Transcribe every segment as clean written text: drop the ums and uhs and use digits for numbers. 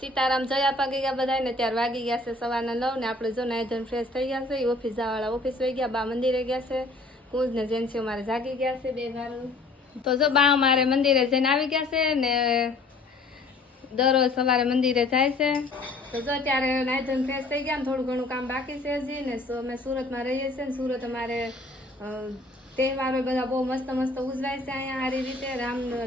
સીતારામ જયા પાકી ગયા બધા ને ત્યાર વાગી ગયા છે સવારના 9 ને આપણે જો નાઈ ફ્રેશ થઈ ગયા છે. ઓફિસ જવાવાળા ઓફિસ વહી ગયા, બા મંદિરે ગયા છે, કુંજ ને જેન્સીઓ મારે જાગી ગયા છે બે ગારું. તો જો બા મારે મંદિરે જઈને આવી ગયા છે ને દરરોજ સવારે મંદિરે જાય છે. તો જો ત્યારે નાઈ ફ્રેશ થઈ ગયા ને થોડું ઘણું કામ બાકી છે હજી ને. અમે સુરતમાં રહીએ છીએ ને સુરત અમારે તહેવારો બધા બહુ મસ્ત મસ્ત ઉજવાય છે અહીંયા સારી રીતે.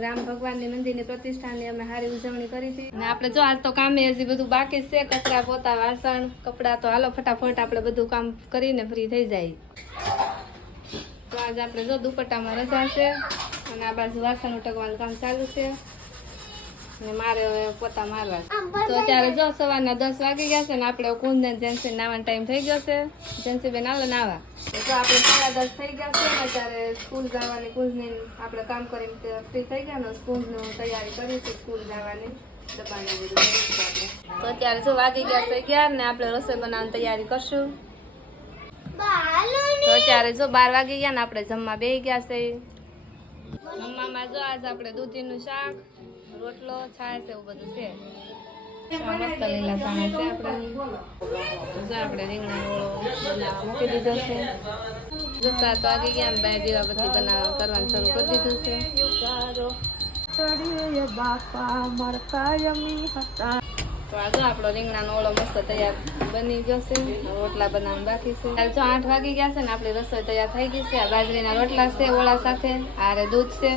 રામ ભગવાનની મંદિરની પ્રતિષ્ઠાની અમે સારી ઉજવણી કરી હતી. અને આપણે જો આજ તો કામે હજી બધું બાકી છે, કચરા પોતા વાસણ કપડાં. તો હાલો ફટાફટ આપણે બધું કામ કરીને ફ્રી થઈ જાય. તો આજે આપણે જો દુપટ્ટામાં રજા છે અને આ બાજુ વાસણ ઉટકવાનું કામ ચાલુ છે ને મારે હવે પોતા મારવા છે. તો અત્યારે જો સવારના 10 વાગી ગયા છે ને આપણે કુંજ ને જેન્સી નાવાનો ટાઈમ થઈ ગયો છે. જેન્સી બેન હાલો નાવા. તો આપણે 10:30 થઈ ગયા છે ને અત્યારે સ્કૂલ જવાની. કુંજને આપણે કામ કરીને ફ્રી થઈ ગયા ને સ્કૂલની તૈયારી કરી છે, સ્કૂલ જવાની દબાને બધું કરીશું આપણે. તો અત્યારે જો વાગી ગયા છે 11 ને આપણે રસોઈ બનાવવાની તૈયારી કરશું. તો અત્યારે જો 12 વાગી ગયા ને આપણે જમવા બેસી ગયા છે. જમવામાં જો આજ આપણે દૂધીનું શાક, રોટલો, છાશ એવું બધું છે. મસ્ત લીલા ધાણા છે આપણે રીંગણા ઓળો બનાવવા મૂકી દીધો છે. જો 7 વાગી ગયા ને બાય દીવાબત્તી બનાવવા કરવાનું શરૂ કરી દીધું છે. તો આ જો આપણો રીંગણાનો ઓળો મસ્ત તૈયાર બની ગયો છે. રોટલા બનાવવાનું બાકી છે. જો 8 વાગી ગયા છે ને આપણી રસોઈ તૈયાર થઈ ગઈ છે. આ બાજરીના રોટલા છે ઓળા સાથે, આરે દૂધ છે